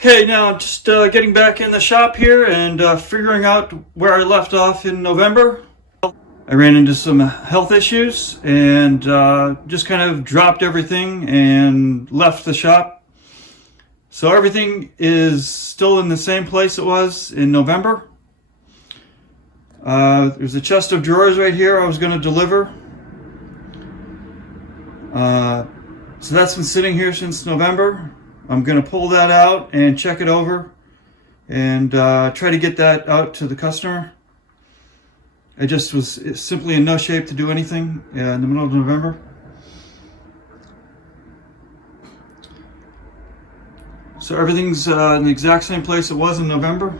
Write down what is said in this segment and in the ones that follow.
Okay, now just getting back in the shop here and figuring out where I left off in November. I ran into some health issues and just kind of dropped everything and left the shop. So everything is still in the same place it was in November. There's a chest of drawers right here I was going to deliver. So that's been sitting here since November. I'm going to pull that out and check it over and try to get that out to the customer. I just was simply in no shape to do anything in the middle of November. So everything's in the exact same place it was in November.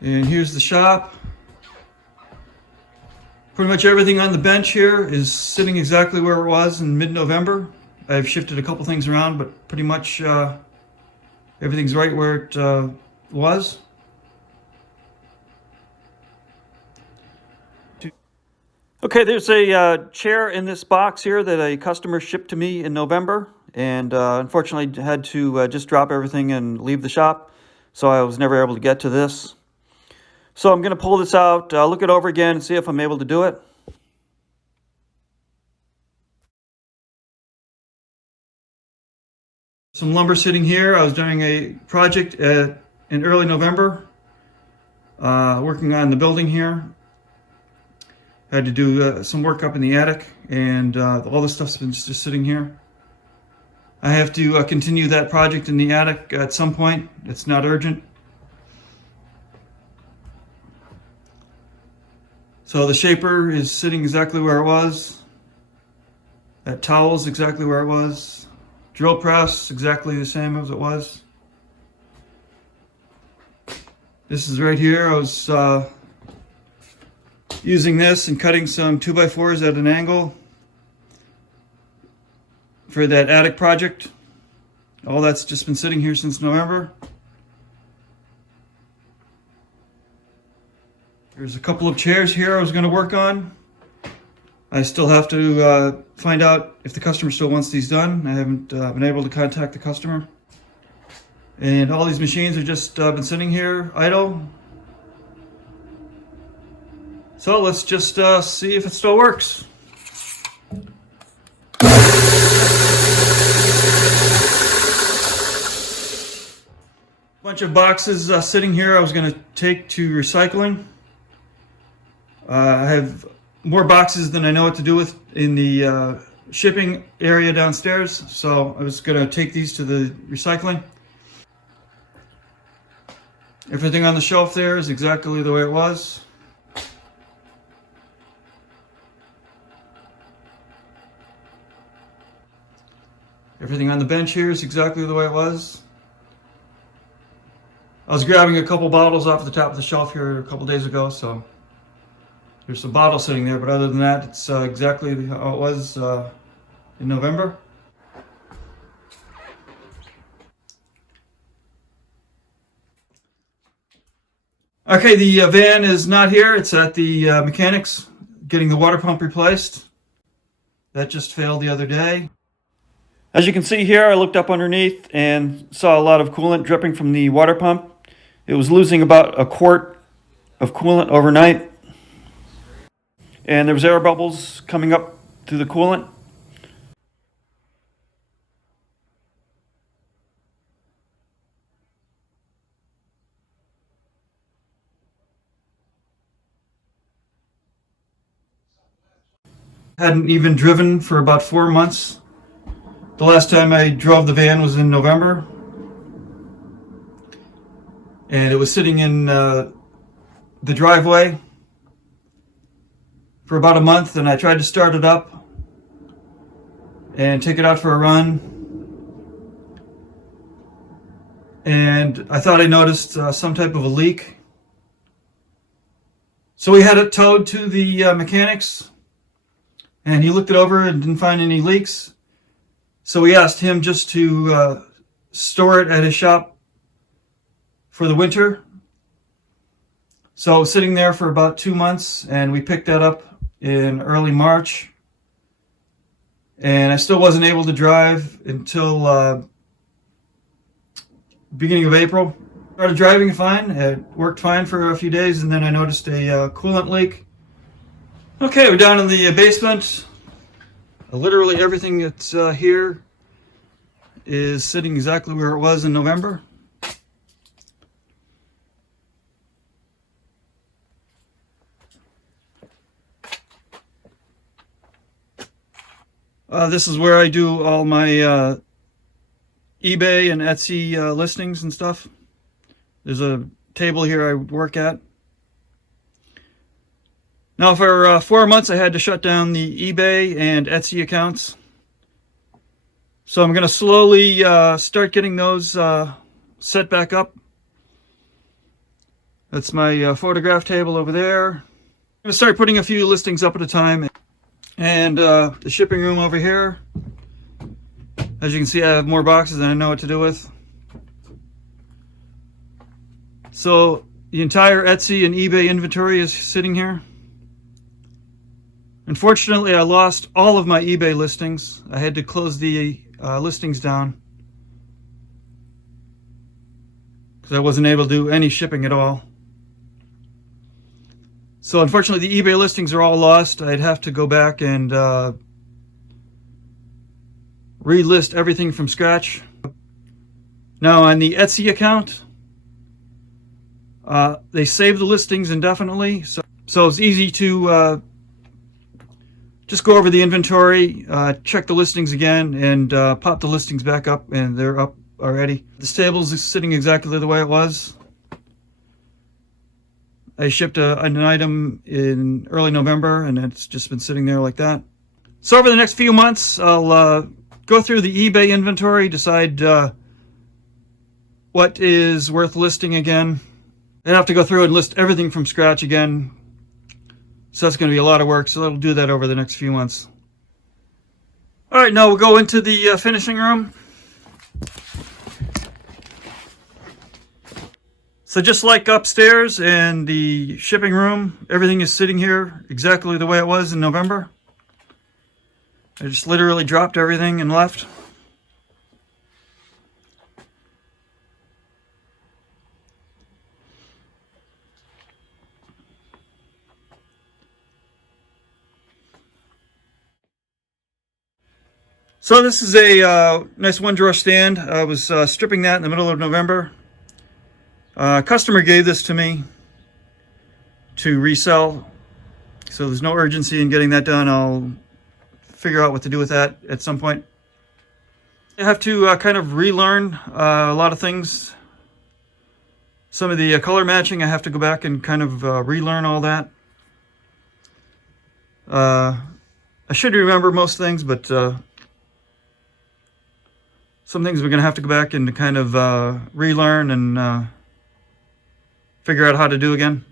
And here's the shop. Pretty much everything on the bench here is sitting exactly where it was in mid-November. I've shifted a couple things around, but pretty much everything's right where it was. Okay, there's a chair in this box here that a customer shipped to me in November, and unfortunately had to just drop everything and leave the shop, so I was never able to get to this. So I'm going to pull this out, look it over again, and see if I'm able to do it. Some lumber sitting here. I was doing a project in early November, working on the building here. I had to do some work up in the attic, and all this stuff's been just sitting here. I have to continue that project in the attic at some point. It's not urgent. So the shaper is sitting exactly where it was. That towel's exactly where it was. Drill press exactly the same as it was. This is right here. I was using this and cutting some 2x4s at an angle for that attic project. All that's just been sitting here since November. There's a couple of chairs here I was going to work on. I still have to find out if the customer still wants these done. I haven't been able to contact the customer. And all these machines have just been sitting here idle. So let's just see if it still works. Bunch of boxes sitting here I was going to take to recycling. I have more boxes than I know what to do with in the shipping area downstairs, so I was going to take these to the recycling. Everything on the shelf there is exactly the way it was. Everything on the bench here is exactly the way it was. I was grabbing a couple bottles off the top of the shelf here a couple days ago, so there's some bottles sitting there, but other than that, it's exactly how it was in November. Okay, the van is not here. It's at the mechanics getting the water pump replaced. That just failed the other day. As you can see here, I looked up underneath and saw a lot of coolant dripping from the water pump. It was losing about a quart of coolant overnight. And there was air bubbles coming up through the coolant. Hadn't even driven for about 4 months. The last time I drove the van was in November. And it was sitting in the driveway for about a month, and I tried to start it up and take it out for a run. And I thought I noticed some type of a leak. So we had it towed to the mechanics, and he looked it over and didn't find any leaks. So we asked him just to store it at his shop for the winter. So it was sitting there for about 2 months, and we picked that up in early March, and I still wasn't able to drive until beginning of April. Started driving fine. It worked fine for a few days, and then I noticed a coolant leak. Okay, we're down in the basement. Literally everything that's here is sitting exactly where it was in November. This is where I do all my eBay and Etsy listings and stuff. There's a table here I work at. Now for 4 months I had to shut down the eBay and Etsy accounts. So I'm going to slowly start getting those set back up. That's my photograph table over there. I'm going to start putting a few listings up at a time. And the shipping room over here. As you can see, I have more boxes than I know what to do with. So the entire Etsy and eBay inventory is sitting here. Unfortunately, I lost all of my eBay listings. I had to close the listings down because I wasn't able to do any shipping at all. So unfortunately, the eBay listings are all lost. I'd have to go back and relist everything from scratch. Now on the Etsy account, they save the listings indefinitely, so it's easy to just go over the inventory, check the listings again, and pop the listings back up, and they're up already. This table's sitting exactly the way it was. I shipped an item in early November, and it's just been sitting there like that. So over the next few months, I'll go through the eBay inventory, decide what is worth listing again. Then I have to go through and list everything from scratch again. So that's going to be a lot of work, so I'll do that over the next few months. All right, now we'll go into the finishing room. So just like upstairs and the shipping room, everything is sitting here exactly the way it was in November. I just literally dropped everything and left. So this is a nice one drawer stand. I was stripping that in the middle of November. A customer gave this to me to resell, so there's no urgency in getting that done. I'll figure out what to do with that at some point. I have to kind of relearn a lot of things. Some of the color matching, I have to go back and kind of relearn all that. I should remember most things, but some things we're going to have to go back and kind of relearn and figure out how to do again.